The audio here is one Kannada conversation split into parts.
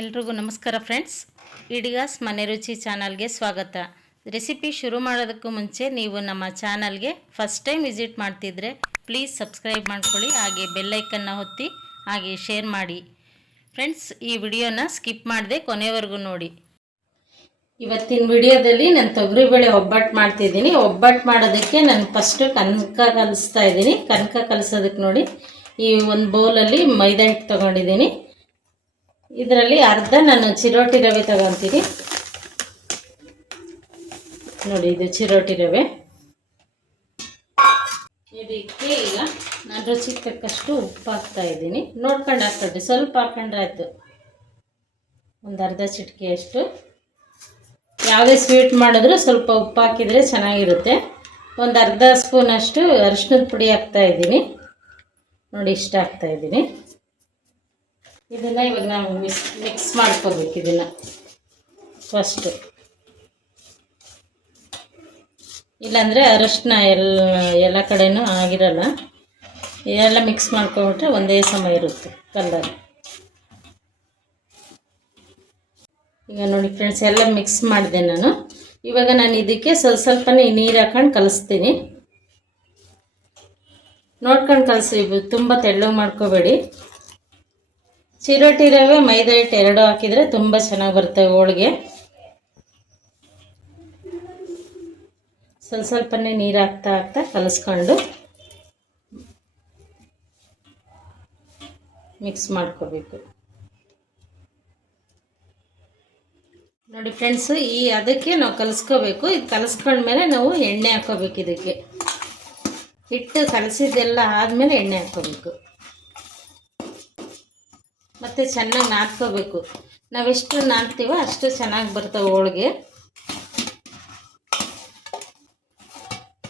ಎಲ್ರಿಗೂ ನಮಸ್ಕಾರ ಫ್ರೆಂಡ್ಸ್. ಇಡಿಗಾಸ್ ಮನೆ ರುಚಿ ಚಾನಲ್ಗೆ ಸ್ವಾಗತ. ರೆಸಿಪಿ ಶುರು ಮಾಡೋದಕ್ಕೂ ಮುಂಚೆ ನೀವು ನಮ್ಮ ಚಾನಲ್ಗೆ ಫಸ್ಟ್ ಟೈಮ್ ವಿಸಿಟ್ ಮಾಡ್ತಿದ್ರೆ ಪ್ಲೀಸ್ ಸಬ್ಸ್ಕ್ರೈಬ್ ಮಾಡ್ಕೊಳ್ಳಿ, ಹಾಗೆ ಬೆಲ್ಲೈಕನ್ನ ಹೊತ್ತಿ ಹಾಗೆ ಶೇರ್ ಮಾಡಿ. ಫ್ರೆಂಡ್ಸ್, ಈ ವಿಡಿಯೋನ ಸ್ಕಿಪ್ ಮಾಡದೆ ಕೊನೆವರೆಗೂ ನೋಡಿ. ಇವತ್ತಿನ ವಿಡಿಯೋದಲ್ಲಿ ನಾನು ತೊಗರಿಬೇಳೆ ಒಬ್ಬಟ್ಟು ಮಾಡ್ತಿದ್ದೀನಿ. ಒಬ್ಬಟ್ಟು ಮಾಡೋದಕ್ಕೆ ನಾನು ಫಸ್ಟು ಕನಕ ಕಲಿಸ್ತಾ ಇದ್ದೀನಿ. ಕನಕ ಕಲಿಸೋದಕ್ಕೆ ನೋಡಿ, ಈ ಒಂದು ಬೌಲಲ್ಲಿ ಮೈದಾ ಹಿಟ್ಟು ತೊಗೊಂಡಿದ್ದೀನಿ. ಇದರಲ್ಲಿ ಅರ್ಧ ನಾನು ಚಿರೋಟಿ ರವೆ ತಗೊತೀನಿ. ನೋಡಿ, ಇದು ಚಿರೋಟಿ ರವೆ. ಇದಕ್ಕೆ ಈಗ ನಾನು ರುಚಿಗೆ ತಕ್ಕಷ್ಟು ಉಪ್ಪು ಹಾಕ್ತಾ ಇದ್ದೀನಿ. ನೋಡ್ಕೊಂಡು ಹಾಕ್ಕೊಳ್ಳಿ ಸ್ವಲ್ಪ ಹಾಕೊಂಡ್ರೆ ಆಯಿತು. ಒಂದು ಅರ್ಧ ಚಿಟಿಕೆಯಷ್ಟು ಯಾವುದೇ ಸ್ವೀಟ್ ಮಾಡಿದ್ರೂ ಸ್ವಲ್ಪ ಉಪ್ಪು ಹಾಕಿದರೆ ಚೆನ್ನಾಗಿರುತ್ತೆ. ಒಂದು ಅರ್ಧ ಸ್ಪೂನಷ್ಟು ಅರಿಶಿನದ ಪುಡಿ ಹಾಕ್ತಾ ಇದ್ದೀನಿ. ನೋಡಿ, ಇಷ್ಟ ಹಾಕ್ತಾ ಇದ್ದೀನಿ. ಇದನ್ನು ಇವಾಗ ನಾವು ಮಿಕ್ಸ್ ಮಿಕ್ಸ್ ಮಾಡ್ಕೋಬೇಕು ಇದನ್ನು. ಫಸ್ಟು ಇಲ್ಲಾಂದರೆ ಅರಶಿನ ಎಲ್ಲ ಎಲ್ಲ ಕಡೆನೂ ಆಗಿರಲ್ಲ. ಎಲ್ಲ ಮಿಕ್ಸ್ ಮಾಡ್ಕೊಂಬಿಟ್ರೆ ಒಂದೇ ಸಮ ಇರುತ್ತೆ ಕಲ್ಲರ್ ಈಗ ನೋಡಿ ಫ್ರೆಂಡ್ಸ್ ಎಲ್ಲ ಮಿಕ್ಸ್ ಮಾಡಿದೆ ನಾನು. ಇವಾಗ ನಾನು ಇದಕ್ಕೆ ಸ್ವಲ್ಪ ಸ್ವಲ್ಪನೇ ನೀರು ಹಾಕೊಂಡು ಕಲಿಸ್ತೀನಿ. ನೋಡ್ಕೊಂಡು ಕಲಿಸಿ ತುಂಬ ತೆಳ್ಳಗೆ ಮಾಡ್ಕೋಬೇಡಿ. ಚಿರೋಟಿ ರವೆ ಮೈದಾ ಹಿಟ್ಟು ಎರಡು ಹಾಕಿದರೆ ತುಂಬ ಚೆನ್ನಾಗಿ ಬರುತ್ತೆ ಹೋಳಿಗೆ. ಸ್ವಲ್ಪ ಸ್ವಲ್ಪನೇ ನೀರು ಹಾಕ್ತಾ ಹಾಕ್ತಾ ಕಲಿಸ್ಕೊಂಡು ಮಿಕ್ಸ್ ಮಾಡ್ಕೋಬೇಕು. ನೋಡಿ ಫ್ರೆಂಡ್ಸು, ಈ ಅದಕ್ಕೆ ನಾವು ಕಲಿಸ್ಕೋಬೇಕು. ಇದು ಕಲಿಸ್ಕೊಂಡ್ಮೇಲೆ ನಾವು ಎಣ್ಣೆ ಹಾಕೋಬೇಕು ಇದಕ್ಕೆ. ಹಿಟ್ಟು ಕಲಸಿದ್ದೆಲ್ಲ ಆದಮೇಲೆ ಎಣ್ಣೆ ಹಾಕ್ಕೋಬೇಕು ಮತ್ತು ಚೆನ್ನಾಗಿ ನಾದ್ಕೋಬೇಕು. ನಾವೆಷ್ಟು ನಾದ್ತೀವೋ ಅಷ್ಟು ಚೆನ್ನಾಗಿ ಬರ್ತವೆ ಹೋಳಿಗೆ.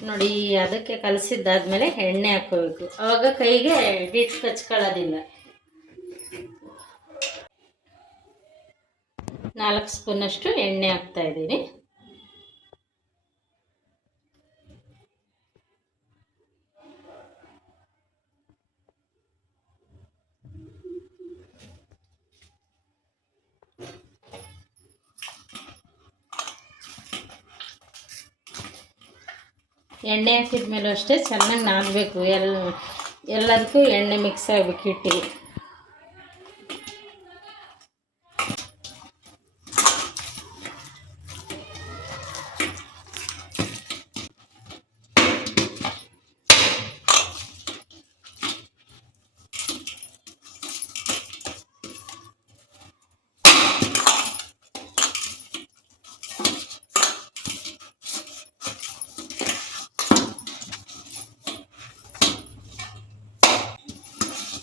ನೋಡಿ, ಅದಕ್ಕೆ ಕಲಸಿದ್ದಾದ್ಮೇಲೆ ಎಣ್ಣೆ ಹಾಕೋಬೇಕು ಆವಾಗ ಕೈಗೆ ಹಿಟ್ಟು ಕಚ್ಕೊಳ್ಳೋದಿಲ್ಲ. ನಾಲ್ಕು ಸ್ಪೂನಷ್ಟು ಎಣ್ಣೆ ಹಾಕ್ತಾ ಇದ್ದೀನಿ. ಎಣ್ಣೆ ಹಾಕಿದ ಮೇಲೂ ಅಷ್ಟೇ ಚೆನ್ನಾಗಿ ನಾದಬೇಕು ಎಲ್ಲ ಎಲ್ಲದಕ್ಕೂ ಎಣ್ಣೆ ಮಿಕ್ಸ್ ಆಗಬೇಕು ಹಿಟ್ಟಿಗೆ.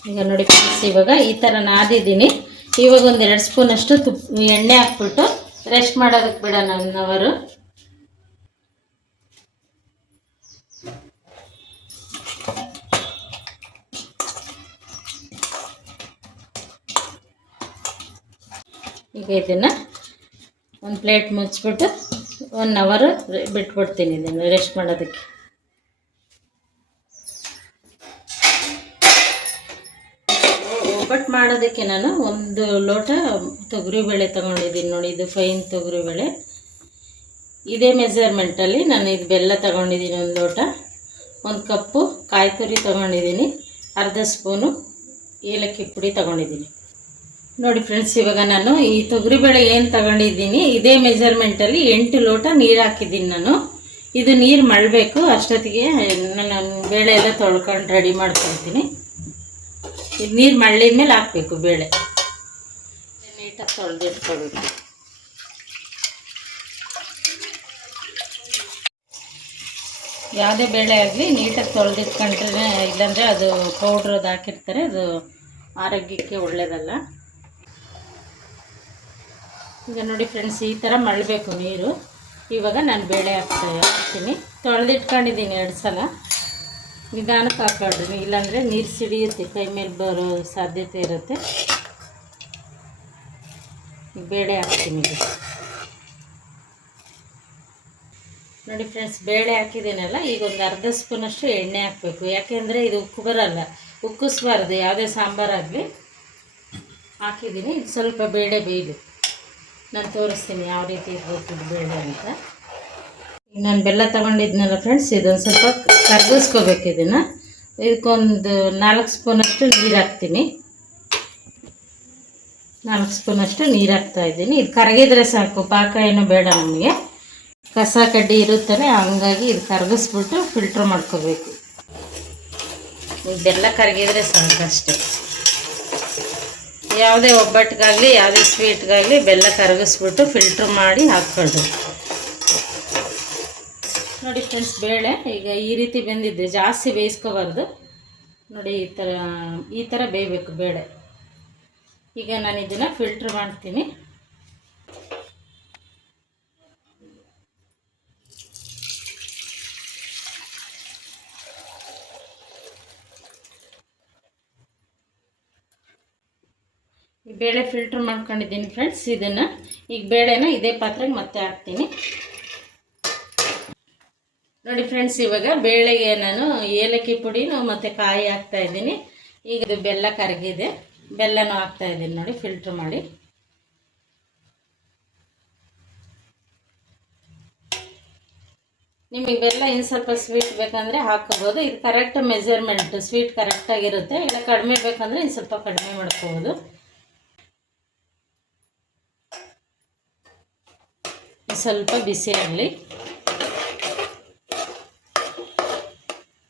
ಈಗ ನೋಡಿ ಫ್ರೆಂಡ್ಸ್ ಇವಾಗ ಈ ಥರ ನಾದಿದ್ದೀನಿ. ಇವಾಗ ಒಂದು ಎರಡು ಸ್ಪೂನಷ್ಟು ತುಪ್ಪ ಎಣ್ಣೆ ಹಾಕ್ಬಿಟ್ಟು ರೆಸ್ಟ್ ಮಾಡೋದಕ್ಕೆ ಬಿಡೋಣ ಒನ್ ಅವರು ಈಗ ಇದನ್ನು ಒಂದು ಪ್ಲೇಟ್ ಮುಚ್ಚಿಬಿಟ್ಟು ಒನ್ ಅವರು ಬಿಟ್ಬಿಡ್ತೀನಿ ಇದನ್ನು ರೆಸ್ಟ್ ಮಾಡೋದಕ್ಕೆ. ಮಾಡೋದಕ್ಕೆ ನಾನು ಒಂದು ಲೋಟ ತೊಗರಿಬೇಳೆ ತೊಗೊಂಡಿದ್ದೀನಿ ನೋಡಿ, ಇದು ಫೈನ್ ತೊಗರಿಬೇಳೆ ಇದೇ ಮೆಜರ್ಮೆಂಟಲ್ಲಿ ನಾನು ಇದು ಬೆಲ್ಲ ತೊಗೊಂಡಿದ್ದೀನಿ ಒಂದು ಲೋಟ. ಒಂದು ಕಪ್ಪು ಕಾಯಿ ತುರಿ ತೊಗೊಂಡಿದ್ದೀನಿ, ಅರ್ಧ ಸ್ಪೂನು ಏಲಕ್ಕಿ ಪುಡಿ ತೊಗೊಂಡಿದ್ದೀನಿ. ನೋಡಿ ಫ್ರೆಂಡ್ಸ್ ಇವಾಗ ನಾನು ಈ ತೊಗರಿಬೇಳೆ ಏನು ತಗೊಂಡಿದ್ದೀನಿ, ಇದೇ ಮೆಜರ್ಮೆಂಟಲ್ಲಿ ಎಂಟು ಲೋಟ ನೀರು ಹಾಕಿದ್ದೀನಿ ನಾನು. ಇದು ನೀರು ಮಳಬೇಕು, ಅಷ್ಟೊತ್ತಿಗೆ ನಾನು ಬೇಳೆ ಎಲ್ಲ ತೊಳ್ಕೊಂಡು ರೆಡಿ ಮಾಡ್ಕೊಳ್ತೀನಿ. ಇದು ನೀರು ಮಳ್ಳಿದ ಮೇಲೆ ಹಾಕಬೇಕು ಬೇಳೆ. ನೀಟಾಗಿ ತೊಳೆದಿಟ್ಕೊಳ್ಬೇಕು ಯಾವುದೇ ಬೇಳೆ ಆಗಲಿ ನೀಟಾಗಿ ತೊಳೆದಿಟ್ಕೊಂಡ್ರೆ ಇಲ್ಲಾಂದರೆ ಅದು ಪೌಡ್ರ್ ಅದು ಹಾಕಿರ್ತಾರೆ ಅದು ಆರೋಗ್ಯಕ್ಕೆ ಒಳ್ಳೆಯದಲ್ಲ ಈಗ ನೋಡಿ ಫ್ರೆಂಡ್ಸ್ ಈ ಥರ ಮಳಬೇಕು ನೀರು. ಇವಾಗ ನಾನು ಬೇಳೆ ಹಾಕ್ತಾ ಹಾಕ್ತೀನಿ ತೊಳೆದಿಟ್ಕೊಂಡಿದ್ದೀನಿ ಎರಡು ಸಲ. ನಿಧಾನಕ್ಕೆ ಹಾಕೊಳ್ರಿ ಇಲ್ಲಾಂದರೆ ನೀರು ಸಿಡಿಯುತ್ತೆ, ಕೈ ಮೇಲೆ ಬರೋ ಸಾಧ್ಯತೆ ಇರುತ್ತೆ. ಬೇಳೆ ಹಾಕ್ತೀನಿ ಇದು ನೋಡಿ ಫ್ರೆಂಡ್ಸ್, ಬೇಳೆ ಹಾಕಿದ್ದೀನಲ್ಲ, ಈಗ ಒಂದು ಅರ್ಧ ಸ್ಪೂನಷ್ಟು ಎಣ್ಣೆ ಹಾಕಬೇಕು. ಯಾಕೆಂದರೆ ಇದು ಉಕ್ಕು ಬರಲ್ಲ, ಉಕ್ಕಿಸ್ಬಾರ್ದು. ಯಾವುದೇ ಸಾಂಬಾರಾಗಲಿ ಹಾಕಿದ್ದೀನಿ. ಇದು ಸ್ವಲ್ಪ ಬೇಳೆ ಬೇಯಲಿ. ನಾನು ತೋರಿಸ್ತೀನಿ ಯಾವ ರೀತಿ ಇರಬೇಕು ಬೇಳೆ ಅಂತ. ನಾನು ಬೆಲ್ಲ ತಗೊಂಡಿದ್ನಲ್ಲ ಫ್ರೆಂಡ್ಸ್ ಇದೊಂದು ಸ್ವಲ್ಪ ಕರ್ಗಿಸ್ಕೋಬೇಕು ಇದನ್ನು. ಇದಕ್ಕೊಂದು ನಾಲ್ಕು ಸ್ಪೂನಷ್ಟು ನೀರು ಹಾಕ್ತೀನಿ. ನಾಲ್ಕು ಸ್ಪೂನಷ್ಟು ನೀರು ಹಾಕ್ತಾ ಇದ್ದೀನಿ. ಇದು ಕರಗಿದ್ರೆ ಸಾಕು ಪಾಕ ಏನು ಬೇಡ ನಮಗೆ. ಕಸ ಕಡ್ಡಿ ಇರುತ್ತಾನೆ, ಹಂಗಾಗಿ ಇದು ಕರಗಿಸ್ಬಿಟ್ಟು ಫಿಲ್ಟ್ರ್ ಮಾಡ್ಕೋಬೇಕು. ಇದೆಲ್ಲ ಕರಗಿದ್ರೆ ಸಾಕು ಅಷ್ಟೆ. ಯಾವುದೇ ಒಬ್ಬಟ್ಟಿಗಾಗಲಿ ಯಾವುದೇ ಸ್ವೀಟ್ಗಾಗಲಿ ಬೆಲ್ಲ ಕರಗಿಸ್ಬಿಟ್ಟು ಫಿಲ್ಟ್ರ್ ಮಾಡಿ ಹಾಕ್ಕೊಳ್ಳಿ ನೋಡಿ ಫ್ರೆಂಡ್ಸ್ ಬೇಳೆ ಈಗ ಈ ರೀತಿ ಬೆಂದಿದ್ದೆ ಜಾಸ್ತಿ ಬೇಯಿಸ್ಕೋಬಾರ್ದು. ನೋಡಿ ಈ ಥರ ಈ ಥರ ಬೇಯಬೇಕು ಬೇಳೆ. ಈಗ ನಾನು ಇದನ್ನು ಫಿಲ್ಟ್ರ್ ಮಾಡ್ತೀನಿ. ಬೇಳೆ ಫಿಲ್ಟ್ರ್ ಮಾಡ್ಕೊಂಡಿದ್ದೀನಿ ಫ್ರೆಂಡ್ಸ್ ಇದನ್ನು. ಈಗ ಬೇಳೆನ ಇದೇ ಪಾತ್ರೆಗೆ ಮತ್ತೆ ಹಾಕ್ತೀನಿ. ನೋಡಿ ಫ್ರೆಂಡ್ಸ್ ಇವಾಗ ಬೇಳೆಗೆ ನಾನು ಏಲಕ್ಕಿ ಪುಡಿನೂ ಮತ್ತು ಕಾಯಿ ಹಾಕ್ತಾ ಇದ್ದೀನಿ. ಈಗ ಇದು ಬೆಲ್ಲ ಕರಗಿದೆ. ಬೆಲ್ಲನೂ ಹಾಕ್ತಾ ಇದ್ದೀನಿ ನೋಡಿ ಫಿಲ್ಟ್ರ್ ಮಾಡಿ. ನಿಮಗೆ ಬೆಲ್ಲ ಇನ್ನು ಸ್ವಲ್ಪ ಸ್ವೀಟ್ ಬೇಕಂದರೆ ಹಾಕೋಬೋದು. ಇದು ಕರೆಕ್ಟ್ ಮೆಜರ್ಮೆಂಟ್ ಸ್ವೀಟ್ ಕರೆಕ್ಟಾಗಿರುತ್ತೆ ಇಲ್ಲ ಕಡಿಮೆ ಬೇಕಂದರೆ ಇನ್ನು ಸ್ವಲ್ಪ ಕಡಿಮೆ ಮಾಡ್ಕೋಬೋದು. ಸ್ವಲ್ಪ ಬಿಸಿ ಆಗಲಿ.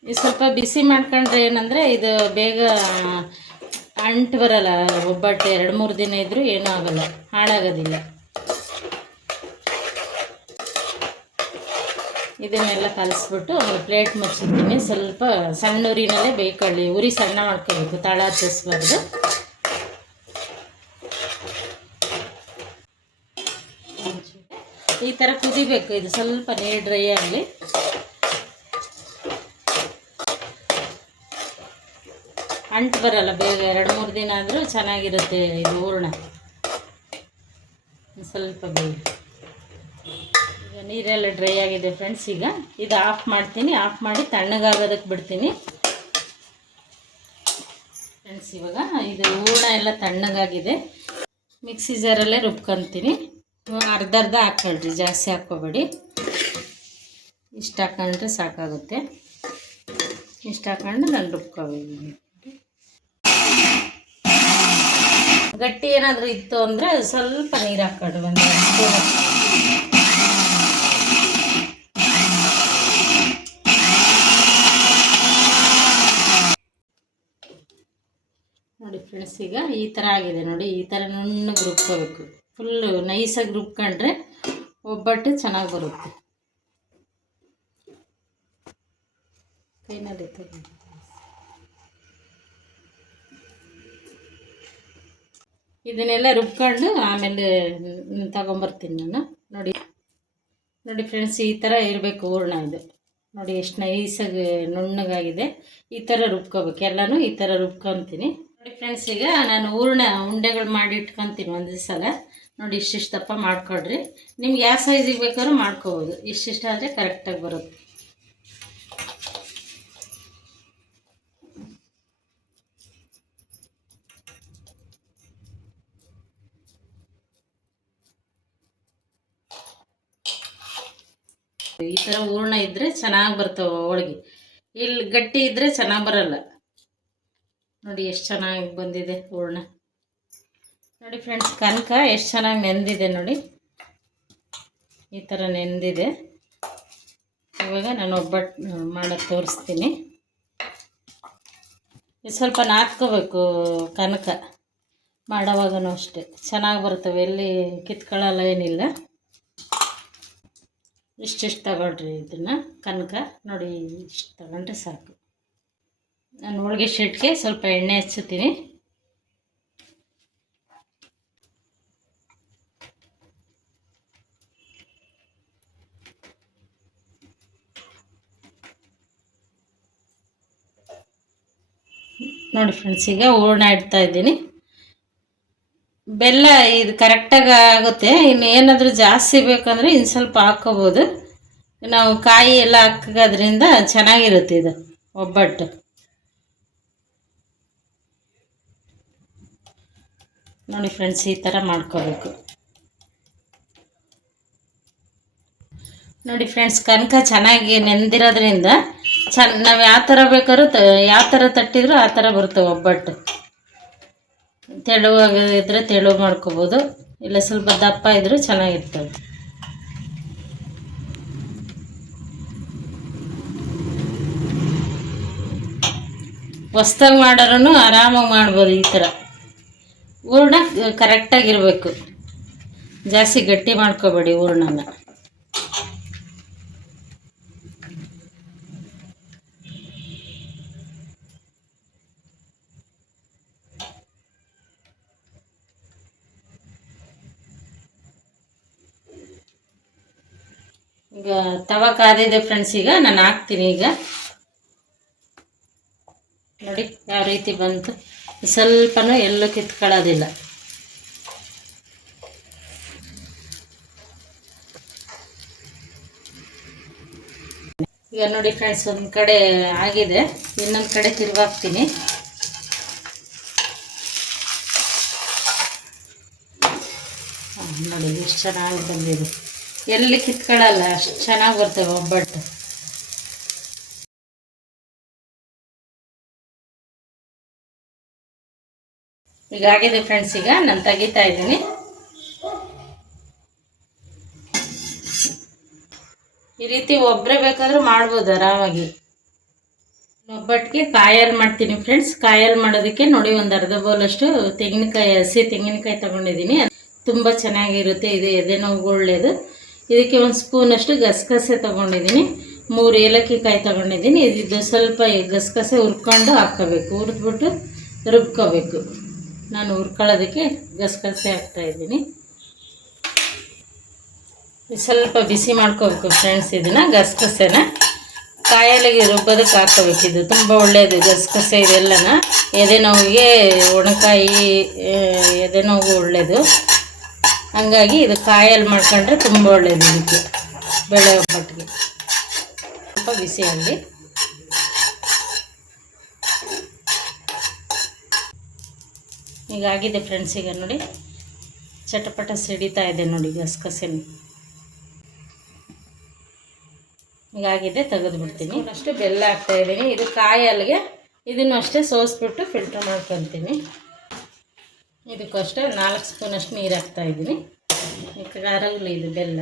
ಇದು ಸ್ವಲ್ಪ ಬಿಸಿ ಮಾಡ್ಕೊಂಡ್ರೆ ಏನಂದರೆ ಇದು ಬೇಗ ಅಂಟು ಬರಲ್ಲ. ಒಬ್ಬಟ್ಟು ಎರಡು, ಮೂರು ದಿನ ಇದ್ದರೂ ಏನೂ ಆಗಲ್ಲ. ಹಾಳಾಗೋದಿಲ್ಲ. ಇದನ್ನೆಲ್ಲ ಕಲಿಸ್ಬಿಟ್ಟು ಒಂದು ಪ್ಲೇಟ್ ಮುಚ್ಚಿದ್ದೀನಿ ಸ್ವಲ್ಪ ಸಣ್ಣ ಉರಿನಲ್ಲೇ ಬೇಕಳ್ಳಿ ಉರಿ ಸಣ್ಣ ಮಾಡ್ಕೋಬೇಕು. ತಳ ಹಚ್ಚಿಸ್ಬಾರ್ದು. ಈ ಥರ ಕುದಿಬೇಕು. ಇದು ಸ್ವಲ್ಪ ನೀರು ಡ್ರೈ ಆಗಲಿ. ಅಂಟು ಬರಲ್ಲ, ಬೇಗ ಎರಡು ಮೂರು ದಿನ ಆದರೂ ಚೆನ್ನಾಗಿರುತ್ತೆ ಇದು ಹೂರ್ಣ. ಸ್ವಲ್ಪ ಬೇಗ. ಈಗ ನೀರೆಲ್ಲ ಡ್ರೈ ಆಗಿದೆ ಫ್ರೆಂಡ್ಸ್ ಈಗ ಇದು ಆಫ್ ಮಾಡ್ತೀನಿ ಆಫ್ ಮಾಡಿ ತಣ್ಣಗಾಗೋದಕ್ಕೆ ಬಿಡ್ತೀನಿ. ಫ್ರೆಂಡ್ಸ್ ಇವಾಗ ಇದು ಹೂರ್ಣ ಎಲ್ಲ ತಣ್ಣಗಾಗಿದೆ. ಮಿಕ್ಸಿ ಜಾರಲ್ಲೇ ರುಬ್ಕೊತೀನಿ. ಅರ್ಧ ಅರ್ಧ ಹಾಕ್ಕೊಳ್ರಿ, ಜಾಸ್ತಿ ಹಾಕ್ಕೋಬೇಡಿ. ಇಷ್ಟು ಹಾಕೊಂಡ್ರೆ ಸಾಕಾಗುತ್ತೆ. ಇಷ್ಟು ಹಾಕೊಂಡು ನಾನು ರುಬ್ಕೋಬೇಕು ಗಟ್ಟಿ ಏನಾದರೂ ಇತ್ತು ಅಂದರೆ ಸ್ವಲ್ಪ ನೀರು ಹಾಕೊಂಡು ಒಂದು ನೋಡಿ ಫ್ರೆಂಡ್ಸ್ ಈಗ ಈ ಥರ ಆಗಿದೆ ನೋಡಿ, ಈ ಥರ ನುಣ್ಣಗೆ ರುಬ್ಕೋಬೇಕು. ಫುಲ್ಲು ನೈಸಾಗಿ ರುಬ್ಕೊಂಡ್ರೆ ಒಬ್ಬಟ್ಟು ಚೆನ್ನಾಗಿ ಬರುತ್ತೆ. ಕೈನಲ್ಲಿ ಇದನ್ನೆಲ್ಲ ರುಬ್ಕೊಂಡು ಆಮೇಲೆ ತಗೊಂಬರ್ತೀನಿ ನಾನು. ನೋಡಿ ನೋಡಿ ಫ್ರೆಂಡ್ಸ್ ಈ ಥರ ಇರಬೇಕು ಹೂರ್ಣ ಇದು. ನೋಡಿ, ಎಷ್ಟು ನೈಸಾಗಿ ನುಣ್ಣಗಾಗಿದೆ. ಈ ಥರ ರುಬ್ಕೋಬೇಕು. ಎಲ್ಲನೂ ಈ ಥರ ರುಬ್ಕೊತೀನಿ. ನೋಡಿ ಫ್ರೆಂಡ್ಸ್ ಈಗ ನಾನು ಹೂರ್ಣ ಉಂಡೆಗಳು ಮಾಡಿ ಇಟ್ಕೊತೀನಿ ಒಂದು ಸಲ ನೋಡಿ ಇಷ್ಟಿಷ್ಟು ದಪ್ಪ ಮಾಡ್ಕೊಡ್ರಿ ನಿಮ್ಗೆ ಯಾವ ಸೈಜಿಗೆ ಬೇಕಾದ್ರೂ ಮಾಡ್ಕೋಬೋದು. ಇಷ್ಟಿಷ್ಟು ಆದರೆ ಕರೆಕ್ಟಾಗಿ ಬರುತ್ತೆ. ಈ ಥರ ಹೂರ್ಣ ಇದ್ದರೆ ಚೆನ್ನಾಗಿ ಬರ್ತವೆ ಹೋಳಿಗೆ. ಇಲ್ಲಿ ಗಟ್ಟಿ ಇದ್ದರೆ ಚೆನ್ನಾಗಿ ಬರಲ್ಲ. ನೋಡಿ ಎಷ್ಟು ಚೆನ್ನಾಗಿ ಬಂದಿದೆ ಹೂರ್ಣ. ನೋಡಿ ಫ್ರೆಂಡ್ಸ್ ಕನಕ ಎಷ್ಟು ಚೆನ್ನಾಗಿ ನೆಂದಿದೆ ನೋಡಿ. ಈ ಥರ ನೆಂದಿದೆ. ಇವಾಗ ನಾನು ಒಬ್ಬಟ್ಟು ಮಾಡೋಕ್ಕೆ ತೋರಿಸ್ತೀನಿ. ಸ್ವಲ್ಪ ನಾದ್ಕೋಬೇಕು ಕನಕ. ಮಾಡೋವಾಗೂ ಅಷ್ಟೆ. ಚೆನ್ನಾಗಿ ಬರ್ತವೆ. ಎಲ್ಲಿ ಕಿತ್ಕೊಳ್ಳಲ್ಲ ಏನಿಲ್ಲ. ಇಷ್ಟಿಷ್ಟು ತಗೊಳ್ರಿ ಇದನ್ನು, ಕನಕ. ನೋಡಿ, ಇಷ್ಟು ತಗೊಂಡ್ರೆ ಸಾಕು. ನಾನು ಹೋಳಿಗೆ ಶೀಟ್ಗೆ ಸ್ವಲ್ಪ ಎಣ್ಣೆ ಹಚ್ಚುತ್ತೀನಿ. ನೋಡಿ ಫ್ರೆಂಡ್ಸ್ ಈಗ ಹೂರ್ಣ ಇಡ್ತಾ ಇದ್ದೀನಿ. ಬೆಲ್ಲ ಇದು ಕರೆಕ್ಟಾಗಿ ಆಗುತ್ತೆ. ಇನ್ನು ಏನಾದರೂ ಜಾಸ್ತಿ ಬೇಕಂದರೆ ಇನ್ನು ಸ್ವಲ್ಪ ಹಾಕ್ಕೋಬೋದು. ನಾವು ಕಾಯಿ ಎಲ್ಲ ಹಾಕೋದ್ರಿಂದ ಚೆನ್ನಾಗಿರುತ್ತೆ ಇದು ಒಬ್ಬಟ್ಟು. ನೋಡಿ ಫ್ರೆಂಡ್ಸ್ ಈ ಥರ ಮಾಡ್ಕೋಬೇಕು. ನೋಡಿ ಫ್ರೆಂಡ್ಸ್ ಕನಕ ಚೆನ್ನಾಗಿ ನೆಂದಿರೋದ್ರಿಂದ ಚೆನ್ನ ನಾವು ಯಾವ ಥರ ಬೇಕಾದ್ರೂ ಯಾವ ಥರ ತಟ್ಟಿದ್ರು ಆ ಥರ ಬರುತ್ತೆ ಒಬ್ಬಟ್ಟು. ತೆಳುವಾಗಿ ಇದ್ರೆ ತೆಳು ಮಾಡ್ಕೋಬೋದು. ಇಲ್ಲ ಸ್ವಲ್ಪ ದಪ್ಪ ಇದ್ದರೂ ಚೆನ್ನಾಗಿರ್ತವೆ ಹೊಸ್ದಾಗಿ ಮಾಡೋರೂ ಆರಾಮಾಗಿ ಮಾಡ್ಬೋದು ಈ ಥರ. ಹೂರ್ಣ ಕರೆಕ್ಟಾಗಿರಬೇಕು ಜಾಸ್ತಿ ಗಟ್ಟಿ ಮಾಡ್ಕೋಬೇಡಿ ಹೂರ್ಣನ ಈಗ ತವ ಕಾದಿದೆ ಫ್ರೆಂಡ್ಸ್ ಈಗ ನಾನು ಹಾಕ್ತೀನಿ ಈಗ. ನೋಡಿ, ಯಾವ ರೀತಿ ಬಂತು. ಸ್ವಲ್ಪನೂ ಎಲ್ಲೂ ಕಿತ್ಕೊಳ್ಳೋದಿಲ್ಲ. ಈಗ ನೋಡಿ ಫ್ರೆಂಡ್ಸ್ ಒಂದು ಕಡೆ ಆಗಿದೆ. ಇನ್ನೊಂದು ಕಡೆ ತಿರುಗಾಕ್ತೀನಿ ನೋಡಿ, ಎಷ್ಟು ಚೆನ್ನಾಗಿ ಬಂದಿದೆ. ಎಲ್ಲಿ ಕಿತ್ಕೊಳ್ಳಲ್ಲ, ಅಷ್ಟು ಚೆನ್ನಾಗಿ ಬರ್ತವೆ ಒಬ್ಬಟ್ಟು. ಈಗ ಆಗಿದೆ ಫ್ರೆಂಡ್ಸ್ ಈಗ ನಾನು ತೆಗಿತಾ ಇದ್ದೀನಿ. ಈ ರೀತಿ ಒಬ್ಬರೇ ಬೇಕಾದ್ರೂ ಮಾಡ್ಬೋದು ಆರಾಮಾಗಿ. ಒಬ್ಬಟ್ಟಿಗೆ ಕಾಯಲ್ಲಿ ಮಾಡ್ತೀನಿ ಫ್ರೆಂಡ್ಸ್ ಕಾಯಲ್ಲಿ ಮಾಡೋದಕ್ಕೆ ನೋಡಿ ಒಂದು ಅರ್ಧ ಬೌಲಷ್ಟು ತೆಂಗಿನಕಾಯಿ, ಹಸಿ ತೆಂಗಿನಕಾಯಿ ತೊಗೊಂಡಿದ್ದೀನಿ. ತುಂಬ ಚೆನ್ನಾಗಿರುತ್ತೆ, ಇದು ಎದೆ ನೋವು ಒಳ್ಳೆಯದು ಇದಕ್ಕೆ ಒಂದು ಸ್ಪೂನಷ್ಟು ಗಸಗಸೆ ತೊಗೊಂಡಿದ್ದೀನಿ. ಮೂರು ಏಲಕ್ಕಿ ಕಾಯಿ ತೊಗೊಂಡಿದ್ದೀನಿ. ಇದು ಸ್ವಲ್ಪ ಗಸಗಸೆ ಹುರ್ಕೊಂಡು ಹಾಕ್ಕೋಬೇಕು ಹುರಿದ್ಬಿಟ್ಟು ರುಬ್ಕೋಬೇಕು. ನಾನು ಹುರ್ಕೊಳ್ಳೋದಕ್ಕೆ ಗಸಗಸೆ ಹಾಕ್ತಾಯಿದ್ದೀನಿ ಸ್ವಲ್ಪ ಬಿಸಿ ಮಾಡ್ಕೋಬೇಕು ಫ್ರೆಂಡ್ಸ್ ಇದನ್ನು ಗಸಗಸೆನ. ಕಾಯಲ್ಲಿಗೆ ರುಬ್ಬೋದಕ್ಕೆ ಇದು ತುಂಬ ಒಳ್ಳೆಯದು ಗಸಗಸೆ ಇದೆಲ್ಲನ. ಎದೆ ನೋವಿಗೆ, ಒಣಕಾಯಿ, ಎದೆ ನೋವು ಒಳ್ಳೆಯದು ಹಂಗಾಗಿ ಇದು ಕಾಯಲ್ಲಿ ಮಾಡ್ಕೊಂಡ್ರೆ ತುಂಬ ಒಳ್ಳೆಯದು ಇದಕ್ಕೆ, ಬೇಳೆ ಒಬ್ಬಟ್ಟಿಗೆ. ಸ್ವಲ್ಪ ಬಿಸಿ ಅಲ್ಲಿ ಈಗ ಆಗಿದೆ ಫ್ರೆಂಡ್ಸ್ ಈಗ ನೋಡಿ. ಚಟಪಟ ಸಿಡಿತಾ ಇದೆ ನೋಡಿ ಗಸಗಸೆನ. ಹೀಗಾಗಿದೆ ತೆಗೆದು ಬಿಡ್ತೀನಿ. ಅಷ್ಟು ಬೆಲ್ಲ ಹಾಕ್ತಾ ಇದ್ದೀನಿ. ಇದು ಕಾಯಿ ಅಲ್ಲಿಗೆ ಇದನ್ನು ಅಷ್ಟೇ ಸೋಸ್ಬಿಟ್ಟು ಫಿಲ್ಟರ್ ಮಾಡ್ಕೊತೀನಿ. ಇದಕ್ಕೂ ಅಷ್ಟೇ ನಾಲ್ಕು ಸ್ಪೂನಷ್ಟು ನೀರು ಹಾಕ್ತಾ ಇದ್ದೀನಿ. ಖಾರಗಳು ಇದು ಬೆಲ್ಲ.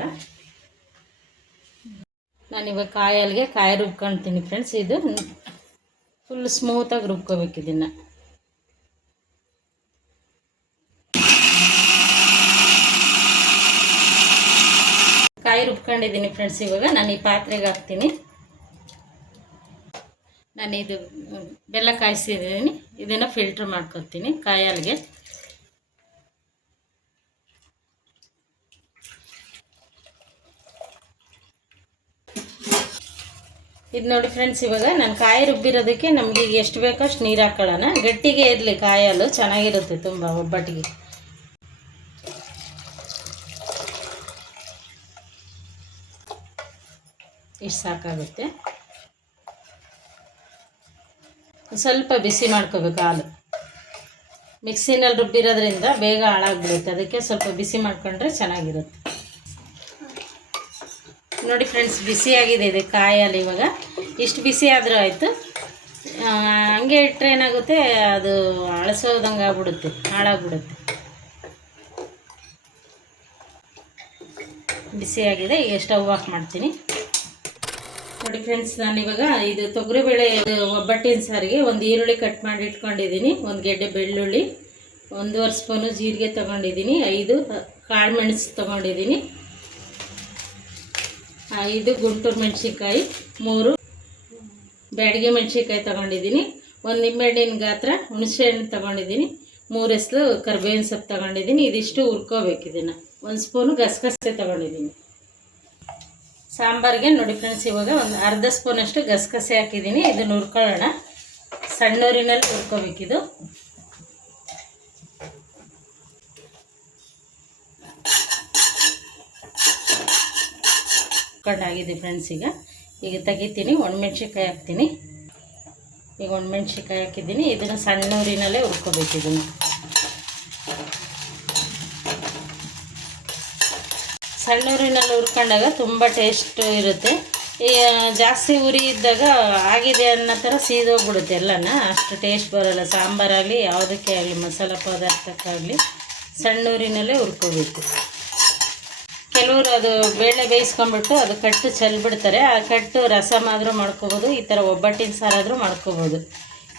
ನಾನು ಇವಾಗ ಕಾಯಿ ಅಲ್ಲಿಗೆ ಕಾಯಿ ರುಬ್ಕೊಳ್ತೀನಿ ಫ್ರೆಂಡ್ಸ್ ಇದು ಫುಲ್ ಸ್ಮೂತಾಗಿ ರುಬ್ಕೋಬೇಕು ಇದನ್ನು. ಕಾಯಿ ರುಬ್ಕೊಂಡಿದ್ದೀನಿ ಫ್ರೆಂಡ್ಸ್ ಇವಾಗ ನಾನು ಈ ಪಾತ್ರೆಗೆ ಹಾಕ್ತೀನಿ. ನಾನು ಇದು, ಬೆಲ್ಲ ಕಾಯಿಸಿದ್ದೀನಿ. ಇದನ್ನು ಫಿಲ್ಟ್ರ್ ಮಾಡ್ಕೊತೀನಿ ಕಾಯಲ್ಗೆ. ಇದು ನೋಡಿ ಫ್ರೆಂಡ್ಸ್ ಇವಾಗ ನಾನು ಕಾಯಿ ರುಬ್ಬಿರೋದಕ್ಕೆ ನಮಗೆ ಎಷ್ಟು ಬೇಕೋ ಅಷ್ಟು ನೀರು ಹಾಕೊಳ್ಳೋಣ. ಗಟ್ಟಿಗೆ ಇರಲಿ ಕಾಯಲು, ಚೆನ್ನಾಗಿರುತ್ತೆ ತುಂಬ ಒಬ್ಬಟ್ಟಿಗೆ. ಇಷ್ಟು ಸಾಕಾಗುತ್ತೆ. ಸ್ವಲ್ಪ ಬಿಸಿ ಮಾಡ್ಕೋಬೇಕು ಹಾಲು. ಮಿಕ್ಸಿನಲ್ಲಿ ರುಬ್ಬಿರೋದ್ರಿಂದ ಬೇಗ ಹಾಳಾಗ್ಬಿಡುತ್ತೆ. ಅದಕ್ಕೆ ಸ್ವಲ್ಪ ಬಿಸಿ ಮಾಡ್ಕೊಂಡ್ರೆ ಚೆನ್ನಾಗಿರುತ್ತೆ. ನೋಡಿ ಫ್ರೆಂಡ್ಸ್ ಬಿಸಿಯಾಗಿದೆ ಇದು ಕಾಯಲ್ಲಿ ಇವಾಗ. ಇಷ್ಟು ಬಿಸಿ ಆದರೂ ಆಯಿತು. ಹಂಗೆ ಇಟ್ಟರೆ ಏನಾಗುತ್ತೆ, ಅದು ಅಳಸೋದಂಗೆ ಆಗ್ಬಿಡುತ್ತೆ, ಹಾಳಾಗ್ಬಿಡುತ್ತೆ. ಬಿಸಿಯಾಗಿದೆ ಈಗ ಸ್ಟವ್ ಆಫ್ ಮಾಡ್ತೀನಿ. ನೋಡಿ ಫ್ರೆಂಡ್ಸ್ ನಾನು ಇವಾಗ ಇದು ತೊಗರಿಬೇಳೆ ಒಬ್ಬಟ್ಟಿನ ಸಾರಿಗೆ, ಒಂದು ಈರುಳ್ಳಿ ಕಟ್ ಮಾಡಿ ಇಟ್ಕೊಂಡಿದ್ದೀನಿ, ಒಂದು ಗೆಡ್ಡೆ ಬೆಳ್ಳುಳ್ಳಿ, ಒಂದೂವರೆ ಸ್ಪೂನು ಜೀರಿಗೆ ತೊಗೊಂಡಿದ್ದೀನಿ, ಐದು ಕಾಳು ಮೆಣಸು ತೊಗೊಂಡಿದ್ದೀನಿ. ಐದು ಗುಂಟೂರು ಮೆಣಸಿನ್ಕಾಯಿ, ಮೂರು ಬ್ಯಾಡಿಗೆ ಮೆಣಸಿನ್ಕಾಯಿ ತೊಗೊಂಡಿದ್ದೀನಿ. ಒಂದು ನಿಂಬೆಹಣ್ಣಿನ ಗಾತ್ರ ಹುಣಸೆ ಹಣ್ಣು ತೊಗೊಂಡಿದ್ದೀನಿ. ಮೂರು ಎಸ್ಲು ಕರ್ಬೇವಿನ ಸೊಪ್ಪು ತೊಗೊಂಡಿದ್ದೀನಿ. ಇದಿಷ್ಟು ಹುರ್ಕೋಬೇಕು ಇದನ್ನು. ಒಂದು ಸ್ಪೂನು ಗಸಗಸೆ ತೊಗೊಂಡಿದ್ದೀನಿ. ಸಾಂಬಾರಿಗೆ ನೋಡಿ ಫ್ರೆಂಡ್ಸ್, ಇವಾಗ ಒಂದು ಅರ್ಧ ಸ್ಪೂನಷ್ಟು ಗಸಗಸೆ ಹಾಕಿದ್ದೀನಿ. ಇದನ್ನು ಹುರ್ಕೊಳ್ಳೋಣ. ಸಣ್ಣೂರಿನಲ್ಲಿ ಹುರ್ಕೋಬೇಕಿದು. ಕಣ್ಣಾಗಿದೆ ಫ್ರೆಂಡ್ಸ್ ಈಗ. ಈಗ ತೆಗಿತೀನಿ ಒಣಮೆಣ್ಸಿಕಾಯಿ ಹಾಕ್ತೀನಿ. ಈಗ ಒಣಮೆಣ್ಸಿಕಾಯಿ ಹಾಕಿದ್ದೀನಿ. ಇದನ್ನು ಸಣ್ಣ ಊರಿನಲ್ಲೇ ಇದನ್ನು. ಸಣ್ಣ ಊರಿನಲ್ಲಿ ಹುರ್ಕೊಂಡಾಗ ತುಂಬ ಟೇಸ್ಟ್ ಇರುತ್ತೆ. ಜಾಸ್ತಿ ಉರಿ ಇದ್ದಾಗ ಆಗಿದೆ ಅನ್ನೋ ಥರ ಸೀದೋಗ್ಬಿಡುತ್ತೆ ಎಲ್ಲನ. ಅಷ್ಟು ಟೇಸ್ಟ್ ಬರೋಲ್ಲ. ಸಾಂಬಾರಾಗಲಿ, ಯಾವುದಕ್ಕೆ ಆಗಲಿ, ಮಸಾಲೆ ಪದಾರ್ಥಕ್ಕಾಗಲಿ ಸಣ್ಣ ಊರಿನಲ್ಲೇ ಹುರ್ಕೋಬೇಕು. ಕೆಲವರು ಅದು ಬೇಳೆ ಬೇಯಿಸ್ಕೊಂಡ್ಬಿಟ್ಟು ಅದು ಕಟ್ಟು ಚೆಲ್ಬಿಡ್ತಾರೆ. ಆ ಕಟ್ಟು ರಸಮ್ ಆದರೂ ಮಾಡ್ಕೋಬೋದು, ಈ ಥರ ಒಬ್ಬಟ್ಟಿನ ಸಾರಾದರೂ ಮಾಡ್ಕೋಬೋದು.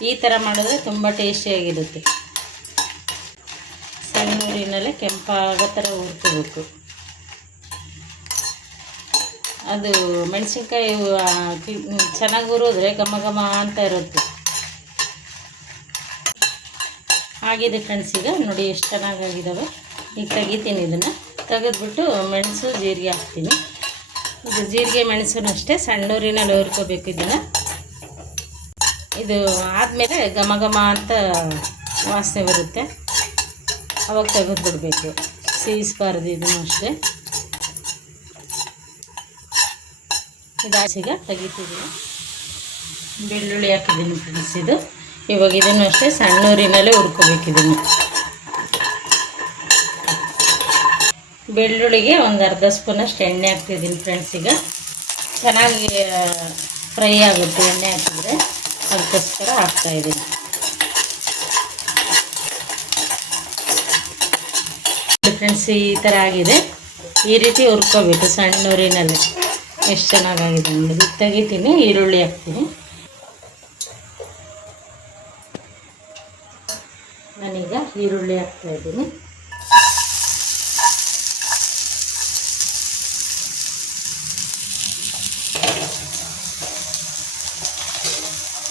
ಈ ಥರ ಮಾಡಿದ್ರೆ ತುಂಬ ಟೇಸ್ಟಿಯಾಗಿರುತ್ತೆ ಸಣ್ಣ ಊರಿನಲ್ಲೇ ಕೆಂಪಾಗೋ ಥರ ಹುರ್ಕೋಬೇಕು. ಅದು ಮೆಣಸಿನ್ಕಾಯಿ ಚೆನ್ನಾಗಿ ಹುರಿದ್ರೆ ಘಮ ಘಮ ಅಂತ ಇರುತ್ತೆ. ಆಗಿದೆ ಫ್ರೆಂಡ್ಸ್ ಈಗ ನೋಡಿ ಎಷ್ಟು ಚೆನ್ನಾಗಾಗಿದ್ದಾವೆ ಈಗ ತೆಗಿತೀನಿ ಇದನ್ನು. ತೆಗೆದ್ಬಿಟ್ಟು ಮೆಣಸು ಜೀರಿಗೆ ಹಾಕ್ತೀನಿ. ಇದು ಜೀರಿಗೆ ಮೆಣಸನ್ನು ಅಷ್ಟೇ, ಸಣ್ಣೂರಿನಲ್ಲಿ ಹುರ್ಕೋಬೇಕು ಇದನ್ನು. ಇದು ಆದಮೇಲೆ ಘಮ ಘಮ ಅಂತ ವಾಸನೆ ಬರುತ್ತೆ. ಅವಾಗ ತೆಗೆದುಬಿಡ್ಬೇಕು. ಸೀಸ್ಬಾರ್ದು ಇದನ್ನು ಅಷ್ಟೇ. ಇದಾಸಿಗೆ ತೆಗಿತಿದ್ದೀನಿ. ಬೆಳ್ಳುಳ್ಳಿ ಹಾಕಿದ್ದೀನಿ ಫ್ರೆಂಡ್ಸ್ ಇದು. ಇವಾಗ ಇದನ್ನು ಅಷ್ಟೇ ಸಣ್ಣೂರಿನಲ್ಲೇ ಹುರ್ಕೋಬೇಕು ಇದನ್ನು. ಬೆಳ್ಳುಳ್ಳಿಗೆ ಒಂದು ಅರ್ಧ ಸ್ಪೂನಷ್ಟು ಎಣ್ಣೆ ಹಾಕ್ತಿದ್ದೀನಿ ಫ್ರೆಂಡ್ಸ್ ಈಗ. ಚೆನ್ನಾಗಿ ಫ್ರೈ ಆಗುತ್ತೆ ಎಣ್ಣೆ ಹಾಕಿದ್ರೆ. ಅದಕ್ಕೋಸ್ಕರ ಹಾಕ್ತಾಯಿದ್ದೀನಿ ಫ್ರೆಂಡ್ಸ್ ಈ ಥರ ಆಗಿದೆ. ಈ ರೀತಿ ಹುರ್ಕೋಬೇಕು ಸಣ್ಣೂರಿನಲ್ಲಿ. ಎಷ್ಟು ಚೆನ್ನಾಗಾಗಿದೆ ಇದು ತೆಗಿತೀನಿ, ಈರುಳ್ಳಿ ಹಾಕ್ತೀನಿ. ನಾನೀಗ ಈರುಳ್ಳಿ ಹಾಕ್ತಾ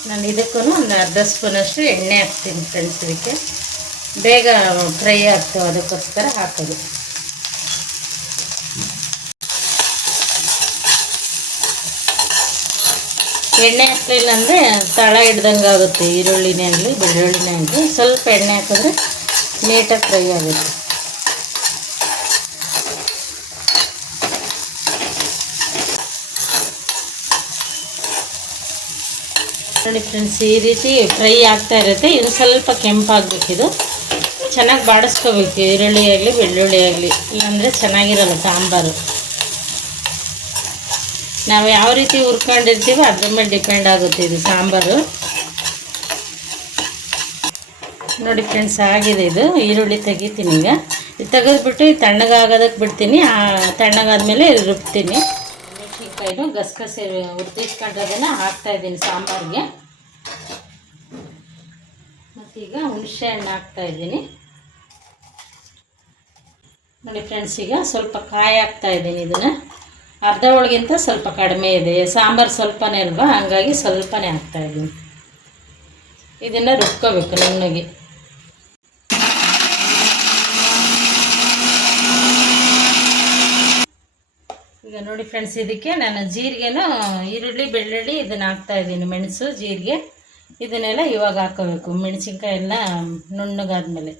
ನಾನು ಇದಕ್ಕೂ ಒಂದು ಅರ್ಧ ಸ್ಪೂನಷ್ಟು ಎಣ್ಣೆ ಹಾಕ್ತೀನಿ ಫ್ರೆಂಡ್ಸ್ ಇದಕ್ಕೆ ಬೇಗ ಫ್ರೈ ಆಗ್ತವೆ, ಅದಕ್ಕೋಸ್ಕರ ಹಾಕೋದು. ಎಣ್ಣೆ ಹಾಕಲಿಲ್ಲ ಅಂದರೆ ತಳ ಹಿಡ್ದಂಗೆ ಆಗುತ್ತೆ ಈರುಳ್ಳಿನೇ ಆಗಲಿ, ಬೆಳ್ಳುಳ್ಳಿನೇ ಆಗಲಿ. ಸ್ವಲ್ಪ ಎಣ್ಣೆ ಹಾಕಿದ್ರೆ ನೀಟಾಗಿ ಫ್ರೈ ಆಗುತ್ತೆ. ನೋಡಿ ಫ್ರೆಂಡ್ಸ್ ಈ ರೀತಿ ಫ್ರೈ ಆಗ್ತಾ ಇರುತ್ತೆ. ಇದು ಸ್ವಲ್ಪ ಕೆಂಪಾಗಬೇಕಿದು ಚೆನ್ನಾಗಿ ಬಾಡಿಸ್ಕೋಬೇಕು. ಈರುಳ್ಳಿ ಆಗಲಿ, ಬೆಳ್ಳುಳ್ಳಿ ಆಗಲಿ. ಇಲ್ಲಾಂದರೆ ಚೆನ್ನಾಗಿರಲ್ಲ ಸಾಂಬಾರು. ನಾವು ಯಾವ ರೀತಿ ಹುರ್ಕೊಂಡಿರ್ತೀವೋ ಅದ್ರ ಮೇಲೆ ಡಿಪೆಂಡ್ ಆಗುತ್ತೆ ಇದು ಸಾಂಬಾರು. ನೋಡಿ ಫ್ರೆಂಡ್ಸ್ ಆಗಿದೆ ಇದು. ಈರುಳ್ಳಿ ತೆಗಿತೀನಿ ಈಗ. ಇದು ತೆಗೆದ್ಬಿಟ್ಟು ಇದು ತಣ್ಣಗಾಗೋದಕ್ಕೆ ಬಿಡ್ತೀನಿ. ತಣ್ಣಗಾದ್ಮೇಲೆ ರುಬ್ತೀನಿ. ಇದು ಗಸಗಸೆ ಹುರಿದಿಟ್ಕೊಂಡ್ರದನ್ನು ಹಾಕ್ತಾಯಿದ್ದೀನಿ ಸಾಂಬಾರಿಗೆ. ಮತ್ತೀಗ ಹುಣಸೆ ಹಣ್ಣು ಹಾಕ್ತಾಯಿದ್ದೀನಿ ನೋಡಿ ಫ್ರೆಂಡ್ಸ್ ಈಗ ಸ್ವಲ್ಪ ಕಾಯಿ ಹಾಕ್ತಾ ಇದ್ದೀನಿ ಇದನ್ನು. ಅರ್ಧ ಒಳಗಿಂತ ಸ್ವಲ್ಪ ಕಡಿಮೆ ಇದೆ. ಸಾಂಬಾರು ಸ್ವಲ್ಪನೇ ಅಲ್ವಾ? ಹಾಗಾಗಿ ಸ್ವಲ್ಪನೇ ಹಾಕ್ತಾ ಇದ್ದೀನಿ. ಇದನ್ನು ರುಬ್ಕೋಬೇಕು ನುಣ್ಣಗೆ. ಈಗ ನೋಡಿ ಫ್ರೆಂಡ್ಸ್ ಇದಕ್ಕೆ ನಾನು ಜೀರಿಗೆನೂ ಈರುಳ್ಳಿ, ಬೆಳ್ಳುಳ್ಳಿ ಇದನ್ನು ಹಾಕ್ತಾ ಇದ್ದೀನಿ. ಮೆಣಸು, ಜೀರಿಗೆ. ಇದನ್ನೆಲ್ಲ ಇವಾಗ ಹಾಕೋಬೇಕು. ಮೆಣಸಿನ್ಕಾಯಿ ಎಲ್ಲ ನುಣ್ಣಗಾದ್ಮೇಲೆ.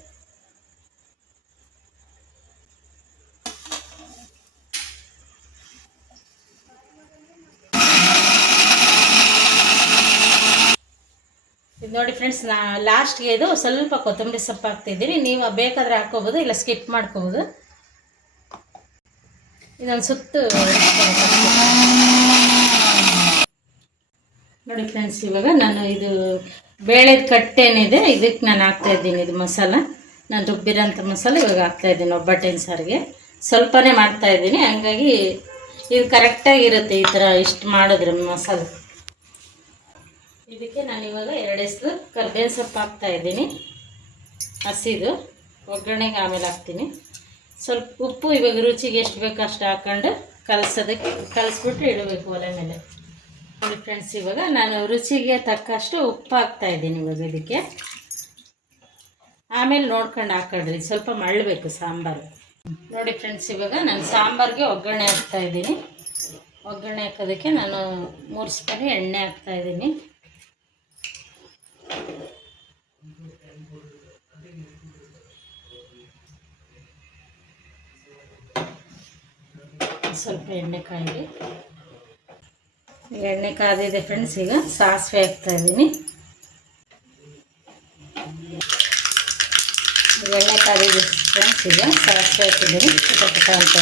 ಇದು ನೋಡಿ ಫ್ರೆಂಡ್ಸ್ ನಾ ಲಾಸ್ಟ್ಗೆ ಇದು ಸ್ವಲ್ಪ ಕೊತ್ತಂಬರಿ ಸೊಪ್ಪು ಹಾಕ್ತಿದ್ದೀನಿ. ನೀವು ಬೇಕಾದ್ರೆ ಹಾಕ್ಕೋಬೋದು ಇಲ್ಲ ಸ್ಕಿಪ್ ಮಾಡ್ಕೋಬೋದು. ಇದೊಂದು ಸುತ್ತು ನೋಡಿ ಫ್ರೆಂಡ್ಸ್ ಇವಾಗ ನಾನು ಇದು ಬೇಳೆದ ಕಟ್ಟೇನಿದೆ. ಇದಕ್ಕೆ ನಾನು ಹಾಕ್ತಾ ಇದ್ದೀನಿ ಇದು ಮಸಾಲ. ನಾನು ರುಬ್ಬಿರೋಂಥ ಮಸಾಲೆ ಇವಾಗ ಹಾಕ್ತಾ ಇದ್ದೀನಿ ಒಬ್ಬಟ್ಟಿನ ಸಾರಿಗೆ. ಸ್ವಲ್ಪನೇ ಮಾಡ್ತಾ ಇದ್ದೀನಿ. ಹಂಗಾಗಿ ಇದು ಕರೆಕ್ಟಾಗಿರುತ್ತೆ ಈ ಥರ ಇಷ್ಟು ಮಾಡಿದ್ರೆ ಮಸಾಲೆ. ಇದಕ್ಕೆ ನಾನು ಇವಾಗ ಎರಡು ಹೆಸ್ರು ಕರ್ಬೇವಿನ ಸೊಪ್ಪು ಹಾಕ್ತಾ ಇದ್ದೀನಿ. ಹಸಿದು, ಒಗ್ಗರಣೆಗೆ ಆಮೇಲೆ ಹಾಕ್ತೀನಿ. ಸ್ವಲ್ಪ ಉಪ್ಪು ಇವಾಗ ರುಚಿಗೆ ಎಷ್ಟು ಬೇಕೋ ಅಷ್ಟು ಹಾಕ್ಕೊಂಡು ಕಲಸೋದಕ್ಕೆ, ಕಲಿಸ್ಬಿಟ್ಟು ಇಡಬೇಕು ಒಲೆ ಮೇಲೆ. ನೋಡಿ ಫ್ರೆಂಡ್ಸ್ ಇವಾಗ ನಾನು ರುಚಿಗೆ ತಕ್ಕಷ್ಟು ಉಪ್ಪು ಹಾಕ್ತಾ ಇದ್ದೀನಿ ಇವಾಗ ಇದಕ್ಕೆ. ಆಮೇಲೆ ನೋಡ್ಕೊಂಡು ಹಾಕೊಳ್ರಿ ಸ್ವಲ್ಪ ಮಳ್ಳಬೇಕು ಸಾಂಬಾರು. ನೋಡಿ ಫ್ರೆಂಡ್ಸ್ ಇವಾಗ ನಾನು ಸಾಂಬಾರಿಗೆ ಒಗ್ಗರಣೆ ಹಾಕ್ತಾ ಇದ್ದೀನಿ. ಒಗ್ಗರಣೆ ಹಾಕೋದಕ್ಕೆ ನಾನು ಮೂರು ಸ್ಪೂನ್ ಎಣ್ಣೆ ಹಾಕ್ತಾ ಇದ್ದೀನಿ. ಸ್ವಲ್ಪ ಎಣ್ಣೆ ಕಾಯಿಲಿ ಎಣ್ಣೆ ಕಾದಿದೆ ಫ್ರೆಂಡ್ಸ್ ಈಗ ಸಾಸಿವೆ ಹಾಕ್ತಾ ಇದ್ದೀನಿ. ಎಣ್ಣೆ ಕಾದಿದೆ ಫ್ರೆಂಡ್ಸ್ ಈಗ ಸಾಸಿವೆ ಹಾಕಿದ್ದೀನಿ. ಪುಟ ಪುಟ ಅಂತ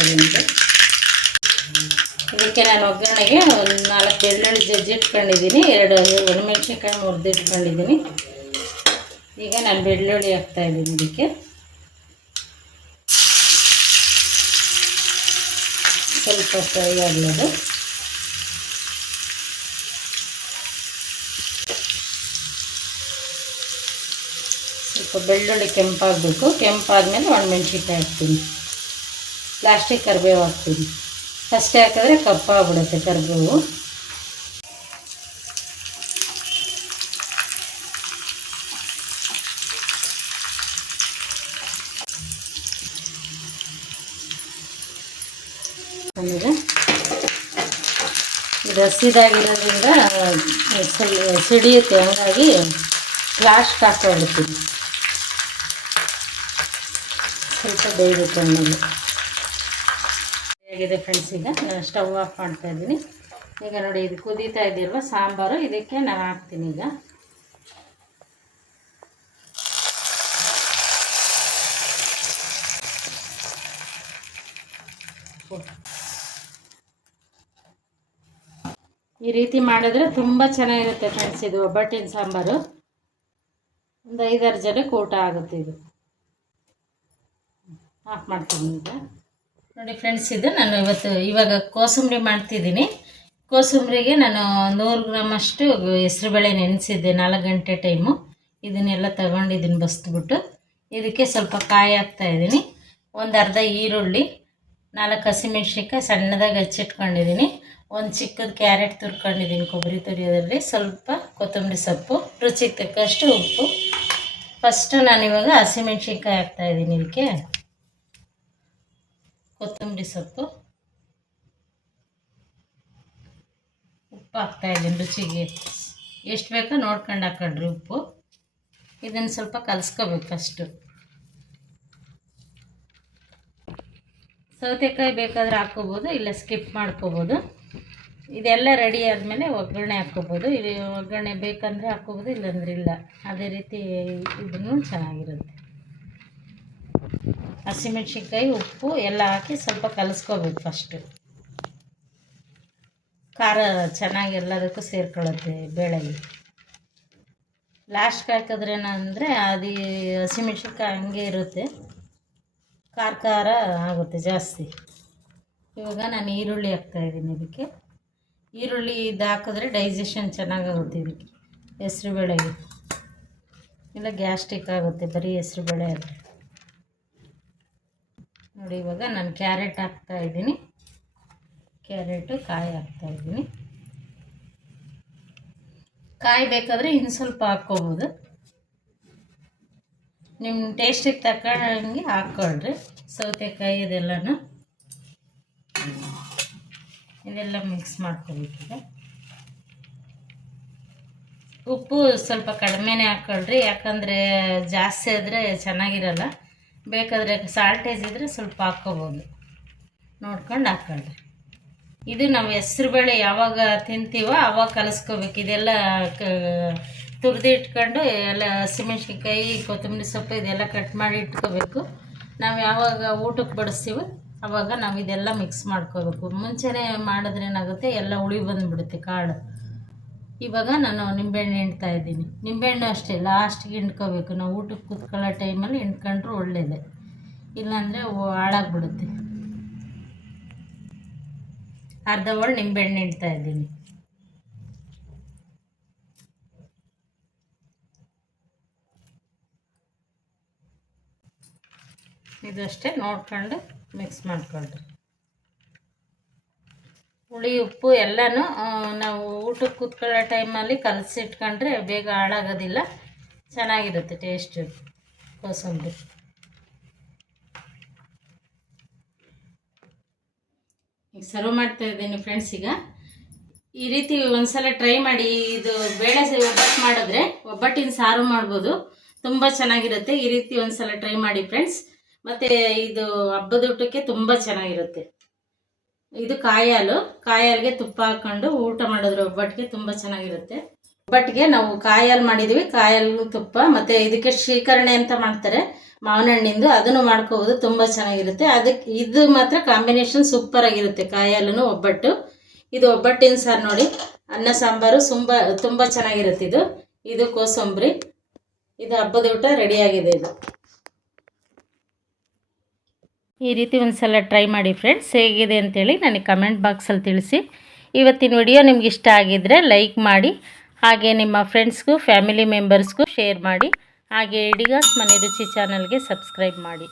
ಇದಕ್ಕೆ ನಾನು ಒಗ್ಗರಣೆಗೆ ಒಂದು ನಾಲ್ಕು ಬೆಳ್ಳುಳ್ಳಿ ಜಜ್ಜಿ ಇಟ್ಕೊಂಡಿದ್ದೀನಿ. ಎರಡು ಒಣಮೆಣ್ಸಿನ್ಕಾಯಿ ಮುರಿದು ಇಟ್ಕೊಂಡಿದ್ದೀನಿ. ಈಗ ನಾನು ಬೆಳ್ಳುಳ್ಳಿ ಹಾಕ್ತಾ ಇದ್ದೀನಿ ಇದಕ್ಕೆ. ಸ್ವಲ್ಪ ಫ್ರೈ ಆಗಲದು ಬೆಳ್ಳುಳ್ಳಿ ಕೆಂಪಾಗಬೇಕು. ಕೆಂಪಾದ್ಮೇಲೆ ಒಣಮೆಣ್ಸಿನ್ಕಾಯಿ ಹಾಕ್ತೀನಿ. ಪ್ಲಾಸ್ಟಿಕ್ ಕರಿಬೇವು ಹಾಕ್ತೀನಿ. ಫಸ್ಟ್ ಹಾಕಿದ್ರೆ ಕಪ್ಪಾಗ್ಬಿಡುತ್ತೆ ಕರಿಬೇವು. ಇದು ಹಸಿದಾಗಿರೋದ್ರಿಂದ ಸಿಡಿಯುತ್ತೆ. ಹಂಗಾಗಿ ಲಾಸ್ಟ್ ಹಾಕೊಂಡಿರ್ತೀನಿ ಸ್ವಲ್ಪ ಬೇಯಬೇಕು ಆಮೇಲೆ ಹೇಗಿದೆ ಫ್ರೆಂಡ್ಸ್ ಈಗ? ನಾನು ಸ್ಟವ್ ಆಫ್ ಮಾಡ್ತಾ ಇದ್ದೀನಿ. ಈಗ ನೋಡಿ, ಇದು ಕುದೀತಾ ಇದೆಯಲ್ವ? ಸಾಂಬಾರು. ಇದಕ್ಕೆ ನಾನು ಹಾಕ್ತೀನಿ ಈಗ. ಈ ರೀತಿ ಮಾಡಿದ್ರೆ ತುಂಬ ಚೆನ್ನಾಗಿರುತ್ತೆ ಫ್ರೆಂಡ್ಸ್ ಇದು ಒಬ್ಬಟ್ಟಿನ ಸಾಂಬಾರು. ಒಂದು ಐದಾರು ಜನಕ್ಕೆ ಊಟ ಆಗುತ್ತೆ ಇದು. ಆಫ್ ಮಾಡ್ತೀನಿ ಈಗ ನೋಡಿ ಫ್ರೆಂಡ್ಸ್, ಇದು ನಾನು ಇವತ್ತು ಇವಾಗ ಕೋಸಂಬರಿ ಮಾಡ್ತಿದ್ದೀನಿ. ಕೋಸಂಬರಿಗೆ ನಾನು ನೂರು ಗ್ರಾಮಷ್ಟು ಹೆಸ್ರುಬೇಳೆ ನೆನೆಸಿದ್ದೆ, ನಾಲ್ಕು ಗಂಟೆ ಟೈಮು. ಇದನ್ನೆಲ್ಲ ತಗೊಂಡಿದ್ದೀನಿ ಬಸ್ದ್ಬಿಟ್ಟು ಇದಕ್ಕೆ ಸ್ವಲ್ಪ ಕಾಯಿ ಹಾಕ್ತಾ ಇದ್ದೀನಿ. ಒಂದು ಅರ್ಧ ಈರುಳ್ಳಿ, ನಾಲ್ಕು ಹಸಿಮೆಣ್ಸಿನ್ಕಾಯಿ ಸಣ್ಣದಾಗಿ ಹಚ್ಚಿಟ್ಕೊಂಡಿದ್ದೀನಿ. ಒಂದು ಚಿಕ್ಕದು ಕ್ಯಾರೆಟ್ ತುರ್ಕೊಂಡಿದ್ದೀನಿ ಕೊಬ್ಬರಿ ತುರಿಯೋದ್ರಲ್ಲಿ. ಸ್ವಲ್ಪ ಕೊತ್ತಂಬರಿ ಸೊಪ್ಪು, ರುಚಿಗೆ ತಕ್ಕಷ್ಟು ಉಪ್ಪು. ಫಸ್ಟು ನಾನಿವಾಗ ಹಸಿಮೆಣ್ಸಿನ್ಕಾಯಿ ಹಾಕ್ತಾಯಿದ್ದೀನಿ ಇದಕ್ಕೆ. ಕೊತ್ತಂಬರಿ ಸೊಪ್ಪು. ಉಪ್ಪು ಹಾಕ್ತಾಯಿದ್ದೀನಿ ರುಚಿಗೆ. ಎಷ್ಟು ಬೇಕೋ ನೋಡ್ಕೊಂಡು ಹಾಕೊಂಡ್ರಿ ಉಪ್ಪು. ಇದನ್ನು ಸ್ವಲ್ಪ ಕಲಸ್ಕೋಬೇಕು ಫಸ್ಟು ಸೌತೆಕಾಯಿ ಬೇಕಾದ್ರೆ ಹಾಕ್ಕೋಬೋದು, ಇಲ್ಲ ಸ್ಕಿಪ್ ಮಾಡ್ಕೋಬೋದು. ಇದೆಲ್ಲ ರೆಡಿ ಆದಮೇಲೆ ಒಗ್ಗರಣೆ ಹಾಕ್ಕೋಬೋದು. ಇಲ್ಲಿ ಒಗ್ಗರಣೆ ಬೇಕಂದರೆ ಹಾಕ್ಕೋಬೋದು, ಇಲ್ಲಾಂದ್ರೆ ಇಲ್ಲ. ಅದೇ ರೀತಿ ಇದನ್ನು ಚೆನ್ನಾಗಿರುತ್ತೆ. ಹಸಿಮೆಣ್ಸಿನ್ಕಾಯಿ, ಉಪ್ಪು ಎಲ್ಲ ಹಾಕಿ ಸ್ವಲ್ಪ ಕಲಸ್ಕೋಬೇಕು ಫಸ್ಟು ಖಾರ ಚೆನ್ನಾಗಿ ಎಲ್ಲದಕ್ಕೂ ಸೇರ್ಕೊಳ್ಳುತ್ತೆ ಬೇಳೆಗೆ. ಲಾಸ್ಟ್ಗೆ ಹಾಕಿದ್ರೇನಂದರೆ ಅದು ಹಸಿಮೆಣ್ಸಿನ್ಕಾಯಿ ಹಂಗೆ ಇರುತ್ತೆ. ಖಾರ ಖಾರ ಆಗುತ್ತೆ ಜಾಸ್ತಿ. ಇವಾಗ ನಾನು ಈರುಳ್ಳಿ ಹಾಕ್ತಾಯಿದ್ದೀನಿ ಇದಕ್ಕೆ. ಈರುಳ್ಳಿ ಇದಾಕಿದ್ರೆ ಡೈಜೆಷನ್ ಚೆನ್ನಾಗಾಗುತ್ತೆ ಇದಕ್ಕೆ. ಹೆಸ್ರು ಬೇಳೆಗೆ ಇಲ್ಲ ಗ್ಯಾಸ್ಟ್ರಿಕ್ ಆಗುತ್ತೆ ಬರೀ ಹೆಸ್ರು ಬೇಳೆ ಆದರೆ ನೋಡಿ, ಇವಾಗ ನಾನು ಕ್ಯಾರೆಟ್ ಹಾಕ್ತಾ ಇದ್ದೀನಿ. ಕ್ಯಾರೆಟು, ಕಾಯಿ ಹಾಕ್ತಾ ಇದ್ದೀನಿ. ಕಾಯಿ ಬೇಕಾದರೆ ಇನ್ನು ಸ್ವಲ್ಪ ಹಾಕ್ಕೋಬೋದು. ನಿಮ್ಮ ಟೇಸ್ಟಿಗೆ ತಕ್ಕಂಗೆ ಹಾಕ್ಕೊಳ್ರಿ. ಸೌತೆಕಾಯಿ ಇದೆಲ್ಲನೂ. ಇದೆಲ್ಲ ಮಿಕ್ಸ್ ಮಾಡ್ಕೋಬೇಕಿದೆ ಉಪ್ಪು ಸ್ವಲ್ಪ ಕಡಿಮೆನೇ ಹಾಕ್ಕೊಳ್ರಿ. ಯಾಕಂದರೆ ಜಾಸ್ತಿ ಆದರೆ ಚೆನ್ನಾಗಿರಲ್ಲ. ಬೇಕಾದರೆ ಸಾಲ್ಟೇಜ್ ಇದ್ದರೆ ಸ್ವಲ್ಪ ಹಾಕ್ಕೋಬೋದು. ನೋಡ್ಕೊಂಡು ಹಾಕ್ಕೊಳ್ರಿ ಇದು ನಾವು ಹೆಸ್ರು ಬೇಳೆ ಯಾವಾಗ ತಿಂತೀವೋ ಆವಾಗ ಕಲಿಸ್ಕೋಬೇಕು. ಇದೆಲ್ಲ ಕ, ತುರಿದು ಇಟ್ಕೊಂಡು ಎಲ್ಲ ಹಸಿಮೆಣ್ಸಿನ್ಕಾಯಿ, ಕೊತ್ತಂಬರಿ ಸೊಪ್ಪು ಇದೆಲ್ಲ ಕಟ್ ಮಾಡಿ ಇಟ್ಕೋಬೇಕು. ನಾವು ಯಾವಾಗ ಊಟಕ್ಕೆ ಬಡಿಸ್ತೀವೋ ಆವಾಗ ನಾವು ಇದೆಲ್ಲ ಮಿಕ್ಸ್ ಮಾಡ್ಕೋಬೇಕು. ಮುಂಚೆನೇ ಮಾಡಿದ್ರೆ ಏನಾಗುತ್ತೆ? ಎಲ್ಲ ಹುಳಿ ಬಂದುಬಿಡುತ್ತೆ ಕಾಳು. ಇವಾಗ ನಾನು ನಿಂಬೆಹಣ್ಣು ಹಿಂಡ್ತಾ ಇದ್ದೀನಿ. ನಿಂಬೆಹಣ್ಣು ಅಷ್ಟೇ ಲಾಸ್ಟಿಗೆ ಹಿಂಡ್ಕೋಬೇಕು. ನಾವು ಊಟಕ್ಕೆ ಕೂತ್ಕೊಳ್ಳೋ ಟೈಮಲ್ಲಿ ಹಿಂಡ್ಕೊಂಡ್ರೆ ಒಳ್ಳೇದೆ. ಇಲ್ಲಾಂದರೆ ಹಾಳಾಗ್ಬಿಡುತ್ತೆ. ಅರ್ಧ ಒಳ್ಳೆ ನಿಂಬೆಹಣ್ಣು ಹಿಂಡ್ತಾ ಇದ್ದೀನಿ. ಇದಷ್ಟೇ ನೋಡ್ಕೊಂಡು ಮಿಕ್ಸ್ ಮಾಡ್ಕೊಳ್ರಿ. ಹುಳಿ, ಉಪ್ಪು ಎಲ್ಲನೂ ನಾವು ಊಟಕ್ಕೆ ಕೂತ್ಕೊಳ್ಳೋ ಟೈಮಲ್ಲಿ ಕಲಸಿಟ್ಕೊಂಡ್ರೆ ಬೇಗ ಹಾಳಾಗೋದಿಲ್ಲ. ಚೆನ್ನಾಗಿರುತ್ತೆ ಟೇಸ್ಟು ಕೋಸಂಬರಿ. ಈಗ ಸರ್ವ್ ಮಾಡ್ತಾ ಇದ್ದೀನಿ ಫ್ರೆಂಡ್ಸ್ ಈಗ. ಈ ರೀತಿ ಒಂದ್ಸಲ ಟ್ರೈ ಮಾಡಿ ಇದು ಬೇಳೆ ಒಬ್ಬಟ್ಟು ಮಾಡಿದ್ರೆ ಒಬ್ಬಟ್ಟಿನ ಸಾರು ಮಾಡ್ಬೋದು. ತುಂಬ ಚೆನ್ನಾಗಿರುತ್ತೆ. ಈ ರೀತಿ ಒಂದ್ಸಲ ಟ್ರೈ ಮಾಡಿ ಫ್ರೆಂಡ್ಸ್ ಮತ್ತು ಇದು ಹಬ್ಬದ ಊಟಕ್ಕೆ ತುಂಬ ಚೆನ್ನಾಗಿರುತ್ತೆ. ಇದು ಕಾಯಾಲು. ಕಾಯಾಲಿಗೆ ತುಪ್ಪ ಹಾಕೊಂಡು ಊಟ ಮಾಡಿದ್ರೆ ಒಬ್ಬಟ್ಟಿಗೆ ತುಂಬ ಚೆನ್ನಾಗಿರುತ್ತೆ. ಒಬ್ಬಟ್ಟಿಗೆ ನಾವು ಕಾಯಾಲು ಮಾಡಿದ್ದೀವಿ ಕಾಯಾಲು ತುಪ್ಪ ಮತ್ತು ಇದಕ್ಕೆ ಶ್ರೀಕರಣೆ ಅಂತ ಮಾಡ್ತಾರೆ. ಮಾವಿನ ಹಣ್ಣಿಂದು ಅದನ್ನು ಮಾಡ್ಕೋಬೋದು. ತುಂಬ ಚೆನ್ನಾಗಿರುತ್ತೆ. ಅದಕ್ಕೆ ಇದು ಮಾತ್ರ ಕಾಂಬಿನೇಷನ್ ಸೂಪರ್ ಆಗಿರುತ್ತೆ ಕಾಯಿ ಹಾಲುನು ಒಬ್ಬಟ್ಟು. ಇದು ಒಬ್ಬಟ್ಟಿನ ಸಾರು ನೋಡಿ. ಅನ್ನ, ಸಾಂಬಾರು ತುಂಬ ತುಂಬ ಚೆನ್ನಾಗಿರುತ್ತೆ ಇದು. ಇದು ಕೋಸಂಬರಿ. ಇದು ಹಬ್ಬದ ಊಟ ರೆಡಿಯಾಗಿದೆ ಇದು. ಈ ರೀತಿ ಒಂದು ಸಲ ಟ್ರೈ ಮಾಡಿ ಫ್ರೆಂಡ್ಸ್ ಹೇಗಿದೆ ಅಂತೇಳಿ ನನಗೆ ಕಮೆಂಟ್ ಬಾಕ್ಸಲ್ಲಿ ತಿಳಿಸಿ. ಇವತ್ತಿನ ವಿಡಿಯೋ ನಿಮ್ಗೆ ಇಷ್ಟ ಆಗಿದ್ದರೆ ಲೈಕ್ ಮಾಡಿ, ಹಾಗೆ ನಿಮ್ಮ ಫ್ರೆಂಡ್ಸ್ಗೂ ಫ್ಯಾಮಿಲಿ ಮೆಂಬರ್ಸ್ಗೂ ಶೇರ್ ಮಾಡಿ, ಹಾಗೆ ಇಡಿಗಾಸ್ ಮನೆ ರುಚಿ ಚಾನಲ್ಗೆ ಸಬ್ಸ್ಕ್ರೈಬ್ ಮಾಡಿ.